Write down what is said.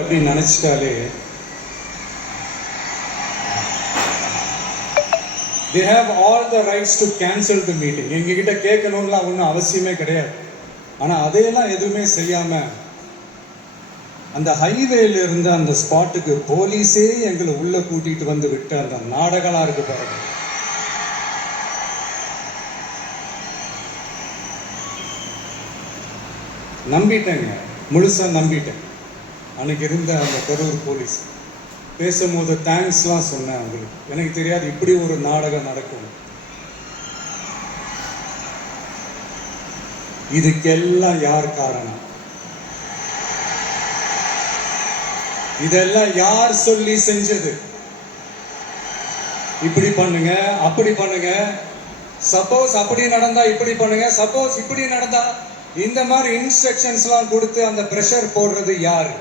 அப்படி நினைச்சிட்டாலே they have all the rights to cancel the meeting. எங்ககிட்ட கேட்கணும்லாம் ஒன்றும் அவசியமே கிடையாது. ஆனால் அதையெல்லாம் எதுவுமே செய்யாம அந்த ஹைவேல இருந்து அந்த ஸ்பாட்டுக்கு போலீஸே எங்களை உள்ள கூட்டிட்டு வந்து விட்டு அந்த நாடகம்லாம் இருக்கு பாருங்க. நம்பிட்டேங்க, முழுசா நம்பிட்டேன். அன்னைக்கு இருந்த அந்த கரூர் போலீஸ் பேசும்போது தேங்க்ஸ்லாம் சொன்னேன் அவங்களுக்கு. எனக்கு தெரியாது இப்படி ஒரு நாடகம் நடக்கும். இதுக்கெல்லாம் யார் காரணம்? இதெல்லாம் யார் சொல்லி செஞ்சது? இப்படி பண்ணுங்க, அப்படி பண்ணுங்க, சப்போஸ் அப்படி நடந்தா இப்படி பண்ணுங்க, சப்போஸ் இப்படி நடந்தா இந்த மாதிரி இன்ஸ்ட்ரக்ஷன்ஸ்லாம் கொடுத்து அந்த பிரஷர் போடுறது யாரு?